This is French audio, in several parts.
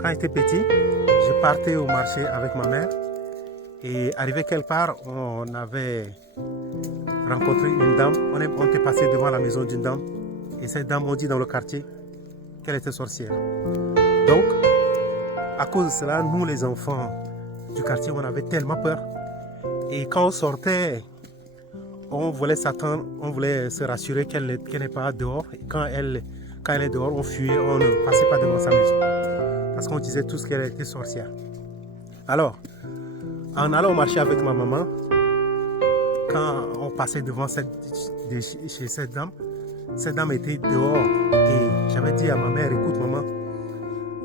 Quand j'étais petit, je partais au marché avec ma mère et arrivé quelque part, on avait rencontré une dame. On était passé devant la maison d'une dame et cette dame, on dit dans le quartier qu'elle était sorcière. Donc, à cause de cela, nous les enfants du quartier, on avait tellement peur. Et quand on sortait, on voulait s'attendre, on voulait se rassurer qu'elle n'est pas dehors. Et quand elle est dehors, on fuyait, on ne passait pas devant sa maison. Parce qu'on disait tous qu'elle était sorcière. Alors, en allant au marché avec ma maman, quand on passait devant chez cette dame était dehors. Et j'avais dit à ma mère, écoute maman,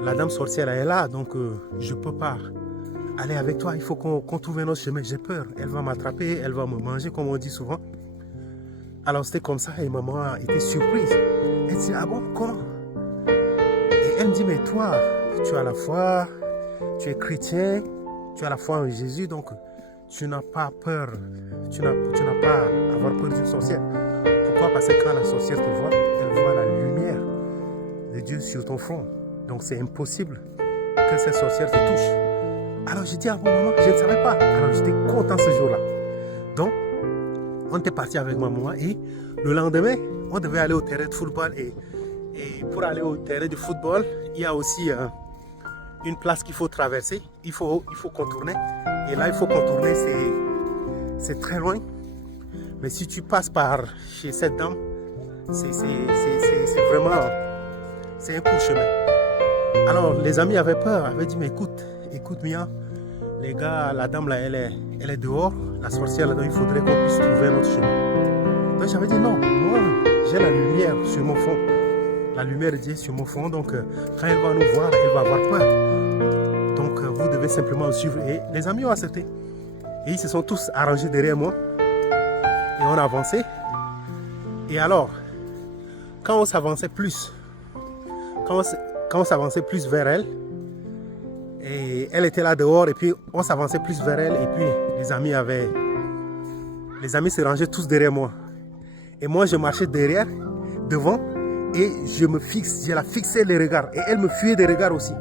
la dame sorcière elle est là, donc je ne peux pas aller avec toi, il faut qu'on trouve un autre chemin, j'ai peur, elle va m'attraper, elle va me manger comme on dit souvent. Alors c'était comme ça et maman était surprise. Elle dit, ah bon, comment? Et elle me dit, mais toi, tu as la foi, tu es chrétien, tu as la foi en Jésus, donc tu n'as pas peur, tu n'as pas à avoir peur d'une sorcière. Pourquoi? Parce que quand la sorcière te voit, elle voit la lumière de Dieu sur ton front. Donc c'est impossible que cette sorcière te touche. Alors j'ai dit, ah bon maman, je ne savais pas. Alors j'étais content ce jour-là. Donc, on était parti avec ma maman et le lendemain, on devait aller au terrain de football. Et pour aller au terrain de football, il y a aussi une place qu'il faut traverser. Il faut contourner. Et là, il faut contourner, c'est très loin. Mais si tu passes par chez cette dame, c'est vraiment, c'est un court chemin. Alors, les amis avaient peur, avaient dit, mais écoute Mia, les gars, la dame là, elle est dehors, la sorcière là-dedans, il faudrait qu'on puisse trouver un autre chemin. Donc j'avais dit, non, moi, j'ai la lumière sur mon front. La lumière de Dieu sur mon front, donc quand elle va nous voir, elle va avoir peur. Donc vous devez simplement suivre. Et les amis ont accepté. Et ils se sont tous arrangés derrière moi. Et on a avancé. Et alors, quand on s'avançait plus, quand on s'avançait plus vers elle, et elle était là dehors, et puis on s'avançait plus vers elle, et puis les amis se rangeaient tous derrière moi. Et moi, je marchais derrière, devant, et je la fixais les regards, et elle me fuyait des regards aussi.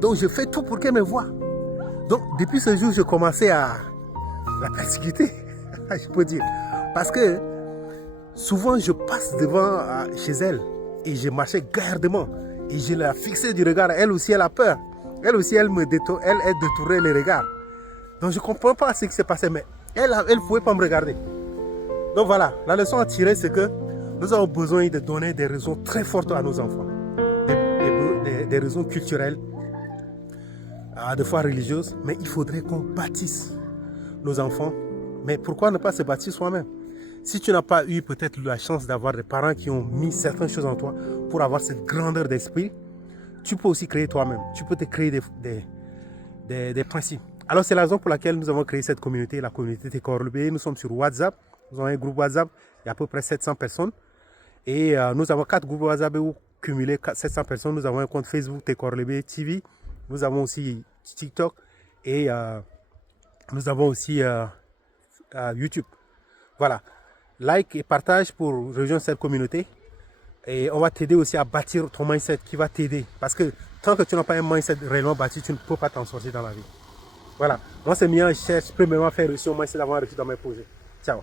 Donc, je fais tout pour qu'elle me voie. Donc, depuis ce jour, je commençais à la persécuter, je peux dire. Parce que souvent, je passe devant chez elle, et je marchais gardement. Et je la fixais du regard. Elle aussi, elle a peur. Elle aussi, elle détournait les regards. Donc, je ne comprends pas ce qui s'est passé. Mais elle ne pouvait pas me regarder. Donc, voilà. La leçon à tirer, c'est que nous avons besoin de donner des raisons très fortes à nos enfants. Des raisons culturelles, des fois religieuses. Mais il faudrait qu'on bâtisse nos enfants. Mais pourquoi ne pas se bâtir soi-même? Si tu n'as pas eu peut-être la chance d'avoir des parents qui ont mis certaines choses en toi pour avoir cette grandeur d'esprit, tu peux aussi créer toi-même. Tu peux te créer des principes. Alors c'est la raison pour laquelle nous avons créé cette communauté, la communauté TKORLB. Nous sommes sur WhatsApp. Nous avons un groupe WhatsApp. Il y a à peu près 700 personnes. Et nous avons 4 groupes WhatsApp où cumulés 700 personnes. Nous avons un compte Facebook TKORLB TV. Nous avons aussi TikTok. Et nous avons aussi YouTube. Voilà. Like et partage pour rejoindre cette communauté. Et on va t'aider aussi à bâtir ton mindset qui va t'aider. Parce que tant que tu n'as pas un mindset réellement bâti, tu ne peux pas t'en sortir dans la vie. Voilà. Moi, c'est Mia. Je cherche premièrement à faire réussir mon mindset avant de réussir dans mes projets. Ciao.